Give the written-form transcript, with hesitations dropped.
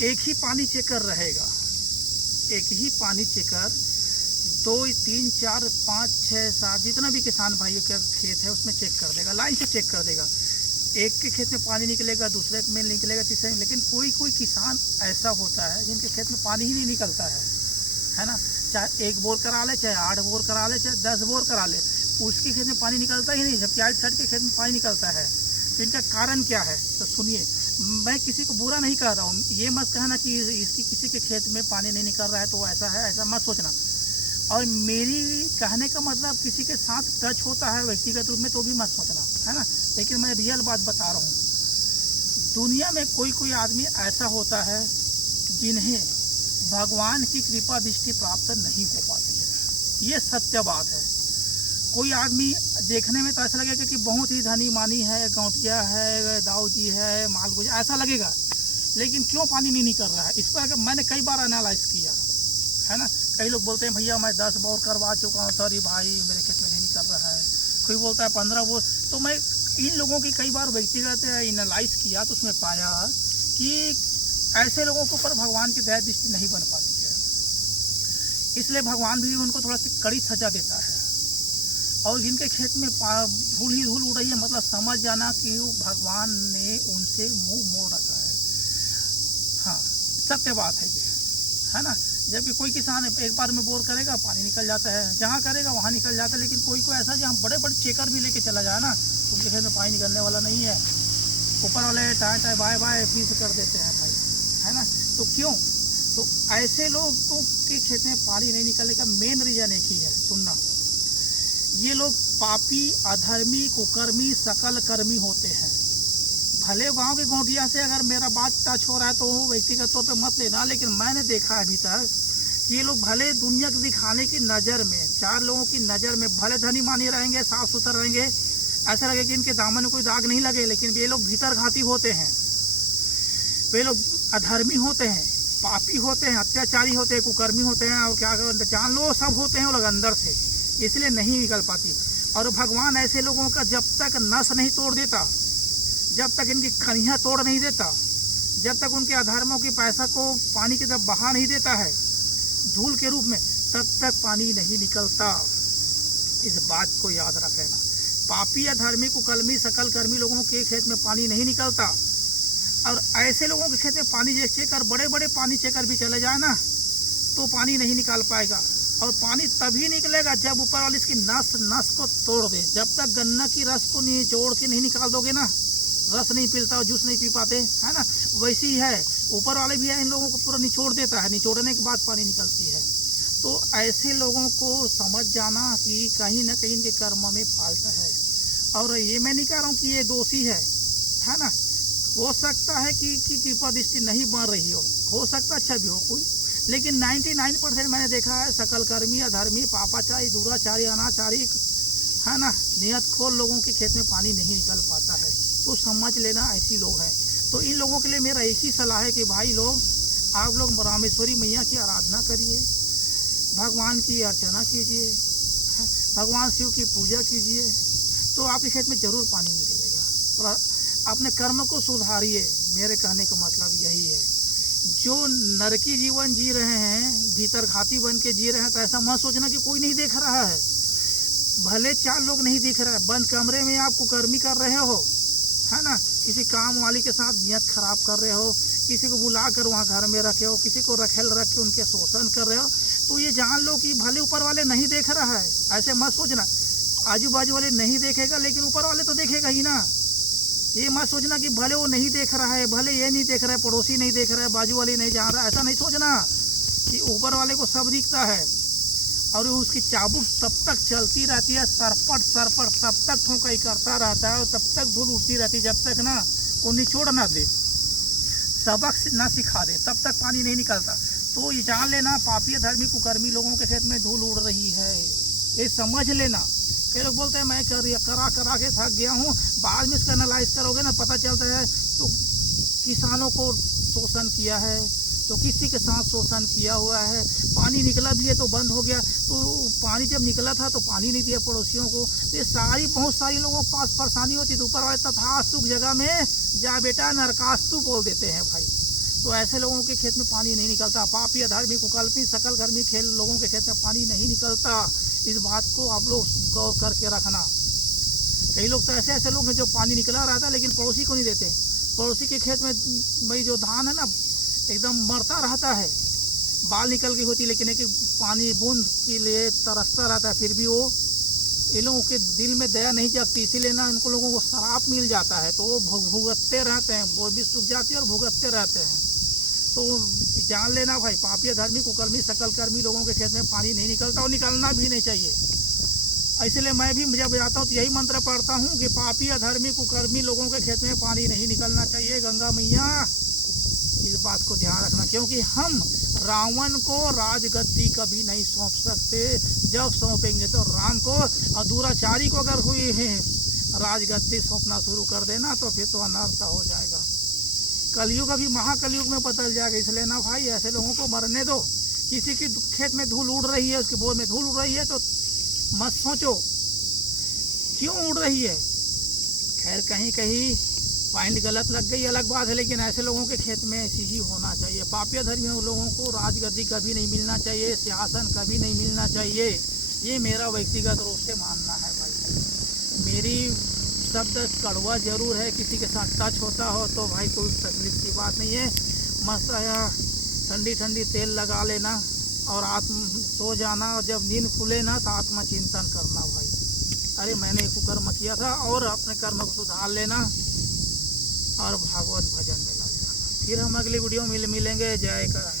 एक ही पानी चेकर रहेगा, एक ही पानी चेकर 2 3 4 5 6 7 जितना भी किसान भाइयों का खेत है उसमें चेक कर देगा, लाइन से चेक कर देगा। एक के खेत में पानी निकलेगा, दूसरे में निकलेगा, तीसरे में। लेकिन कोई कोई किसान ऐसा होता है जिनके खेत में पानी ही नहीं निकलता है ना। चाहे 1 बोर करा ले, चाहे 8 बोर करा ले, चाहे 10 बोर करा ले, उसके खेत में पानी निकलता ही नहीं, जबकि आइट साइड के खेत में पानी निकलता है। तो इनका कारण क्या है? तो सुनिए, मैं किसी को बुरा नहीं कर रहा हूँ। ये मत कहना कि इसकी किसी के खेत में पानी नहीं निकल रहा है तो ऐसा है, ऐसा मत सोचना। और मेरी कहने का मतलब किसी के साथ टच होता है व्यक्तिगत रूप में तो भी मत सोचना, है ना। लेकिन मैं रियल बात बता रहा हूँ। दुनिया में कोई कोई आदमी ऐसा होता है जिन्हें भगवान की कृपा दृष्टि प्राप्त नहीं हो पाती है, ये सत्य बात है। कोई आदमी देखने में तो ऐसा लगेगा कि बहुत ही धनी मानी है, गौटिया है, दाऊ जी है, मालगुज, ऐसा लगेगा। लेकिन क्यों पानी नहीं निकल रहा है, इस पर मैंने कई बार एनालाइज किया, है ना। कई लोग बोलते हैं भैया मैं 10 बोर करवा चुका हूँ, सॉरी भाई मेरे खेत में नहीं निकल रहा है। कोई बोलता है 15 बोर। तो मैं इन लोगों की कई बार व्यक्तिगत एनालाइज किया तो उसमें पाया कि ऐसे लोगों के ऊपर भगवान की दया दृष्टि नहीं बन पाती है, इसलिए भगवान भी उनको थोड़ा सी कड़ी सजा देता है। और जिनके खेत में धूल ही धूल उड़ रही है, मतलब समझ जाना कि भगवान ने उनसे मुंह मोड़ रखा है। हाँ, सत्य बात है ये, है ना। जबकि कोई किसान एक बार में बोर करेगा, पानी निकल जाता है, जहाँ करेगा वहाँ निकल जाता है। लेकिन कोई कोई ऐसा जहाँ बड़े बड़े चेकर भी लेके चला जाए ना, तो उनके खेत में पानी निकलने वाला नहीं है। ऊपर वाले time time by by fees कर देते हैं भाई, है ना। तो क्यों? तो ऐसे लोगों के खेत में पानी नहीं निकलने का मेन रीजन एक ही है, सुनना। ये लोग पापी, अधर्मी, कुकर्मी, सकल कर्मी होते हैं। भले गांव के गोटिया से अगर मेरा बात टच हो रहा है तो व्यक्तिगत तौर पे मत लेना, लेकिन मैंने देखा है अभी तक कि ये लोग भले दुनिया को दिखाने की नज़र में, 4 लोगों की नज़र में भले धनी मानी रहेंगे, साफ सुथरे रहेंगे, ऐसा लगे कि इनके दामन में कोई दाग नहीं लगे, लेकिन ये लोग भीतर घाती होते हैं। वे लोग अधर्मी होते हैं, पापी होते हैं, अत्याचारी होते हैं, कुकर्मी होते हैं, और क्या जान लो सब होते हैं वो लोग अंदर से, इसलिए नहीं निकल पाती। और भगवान ऐसे लोगों का जब तक नस नहीं तोड़ देता, जब तक इनकी कन्हियाँ तोड़ नहीं देता, जब तक उनके अधर्मों की पैसा को पानी की तरफ बहा नहीं देता है धूल के रूप में, तब तक पानी नहीं निकलता। इस बात को याद रख लेना। पापी, अधर्मी, कुकर्मी, सकल कर्मी लोगों के खेत में पानी नहीं निकलता। और ऐसे लोगों के खेत में पानी चेकर, बड़े बड़े पानी चेकर भी चले जाए ना तो पानी नहीं निकाल पाएगा। और पानी तभी निकलेगा जब ऊपर वाली इसकी नस को तोड़ दे। जब तक गन्ना की रस को निचोड़ के नहीं निकाल दोगे ना, रस नहीं पीता और जूस नहीं पी पाते, है ना। वैसी ही है, ऊपर वाले भी है, इन लोगों को पूरा निचोड़ देता है, निचोड़ने के बाद पानी निकलती है। तो ऐसे लोगों को समझ जाना कि कहीं ना कहीं इनके कर्म में फाल्ट है। और ये मैं नहीं कह रहा हूँ कि ये दोषी है ना। हो सकता है कि कृपा दृष्टि नहीं बन रही हो सकता अच्छा भी हो कोई, लेकिन 99% मैंने देखा है सकल कर्मी, अधर्मी, पापाचारी, दुराचारी, अनाचारी, है ना, नियत खोर लोगों के खेत में पानी नहीं निकल पाता है। तो समझ लेना ऐसी लोग हैं। तो इन लोगों के लिए मेरा एक ही सलाह है कि भाई लोग, आप लोग रामेश्वरी मैया की आराधना करिए, भगवान की अर्चना कीजिए, भगवान शिव की पूजा कीजिए, तो आपके खेत में ज़रूर पानी निकलेगा। और अपने कर्म को सुधारिए, मेरे कहने का मतलब यही है। जो नरकी जीवन जी रहे हैं, भीतर घाती बन के जी रहे हैं, तो ऐसा मत सोचना कि कोई नहीं देख रहा है। भले 4 लोग नहीं दिख रहा है, बंद कमरे में आप कुकर्मी कर रहे हो, है ना, किसी काम वाली के साथ नियत खराब कर रहे हो, किसी को बुला कर वहाँ घर में रखे हो, किसी को रखेल रख के उनके शोषण कर रहे हो, तो ये जान लो कि भले ऊपर वाले नहीं देख रहा है। ऐसे मत सोचना आजू बाजू वाले नहीं देखेगा, लेकिन ऊपर वाले तो देखेगा ही ना। ये मत सोचना कि भले वो नहीं देख रहा है, भले ये नहीं देख रहा है, पड़ोसी नहीं देख रहा है, बाजू वाली नहीं जान रहा है, ऐसा नहीं सोचना कि ऊपर वाले को सब दिखता है। और उसकी चाबुक तब तक चलती रहती है, सरपट तब तक ठोकाई करता रहता है, और तब तक धूल उड़ती रहती है, जब तक ना वो निचोड़ ना दे, सबक ना सिखा दे, तब तक पानी नहीं निकलता। तो ये जान लेना, पापी, धर्मी, कुकर्मी लोगों के खेत में धूल उड़ रही है, ये समझ लेना। कई लोग बोलते हैं मैं करा के थक गया हूँ, बाद में इसका एनालाइज करोगे ना पता चलता है तो किसानों को शोषण किया है, तो किसी के साथ शोषण किया हुआ है। पानी निकला भी है तो बंद हो गया, तो पानी जब निकला था तो पानी नहीं दिया पड़ोसियों को। तो ये बहुत सारी लोगों के पास परेशानी होती है, तो ऊपर वाले तथास्तु जगह में जा बेटा नरकास्तु बोल देते हैं भाई। तो ऐसे लोगों के खेत में पानी नहीं निकलता। पापी, अधर्मी, कुकल्पी, सकल कर्मी खेल लोगों के खेत में पानी नहीं निकलता। इस बात को आप लोग गौर करके रखना। कई लोग तो ऐसे लोग हैं जो पानी निकला रहता है लेकिन पड़ोसी को नहीं देते। पड़ोसी के खेत में भाई जो धान है ना एकदम मरता रहता है, बाल निकल गई होती, लेकिन एक पानी बूंद के लिए तरसता रहता है, फिर भी वो इन लोगों के दिल में दया नहीं जगती। इसीलिए ना इनको लोगों को शराब मिल जाता है तो वो भुगतते रहते हैं, वो भी सूख जाती है और भुगतते रहते हैं। तो जान लेना भाई, पापी, धर्मी, कुकर्मी, सकल कर्मी लोगों के खेत में पानी नहीं निकलता और निकलना भी नहीं चाहिए। इसलिए मैं भी जब जाता हूँ तो यही मंत्र पढ़ता हूँ कि पापी, अधर्मी, कुकर्मी लोगों के खेत में पानी नहीं निकलना चाहिए। गंगा मैया इस बात को ध्यान रखना, क्योंकि हम रावण को राजगद्दी कभी नहीं सौंप सकते। जब सौंपेंगे तो राम को, और दुराचारी को अगर हुई है राजगद्दी सौंपना शुरू कर देना तो फिर तो अनर्थ हो जाएगा। कलयुग अभी महाकलयुग में बदल जाएगा। इसलिए ना भाई ऐसे लोगों को मरने दो। किसी की खेत में धूल उड़ रही है, उसके बोर में धूल उड़ रही है तो मत सोचो क्यों उड़ रही है। खैर कहीं कहीं पॉइंट गलत लग गई अलग बात है, लेकिन ऐसे लोगों के खेत में ऐसी ही होना चाहिए। पापी धर्मी लोगों को राजगद्दी कभी नहीं मिलना चाहिए, सिंहासन कभी नहीं मिलना चाहिए। ये मेरा व्यक्तिगत रूप से मानना है भाई। मेरी शब्द कड़वा जरूर है, किसी के साथ टच होता हो तो भाई कोई तकलीफ की बात नहीं है। मस्त आया ठंडी ठंडी तेल लगा लेना और सो जाना, और जब नींद खुले ना तो आत्मचिंतन करना भाई, अरे मैंने कुकर्म किया था, और अपने कर्म को सुधार लेना और भागवत भजन में लग जाना। फिर हम अगली वीडियो में मिलेंगे। जय कर।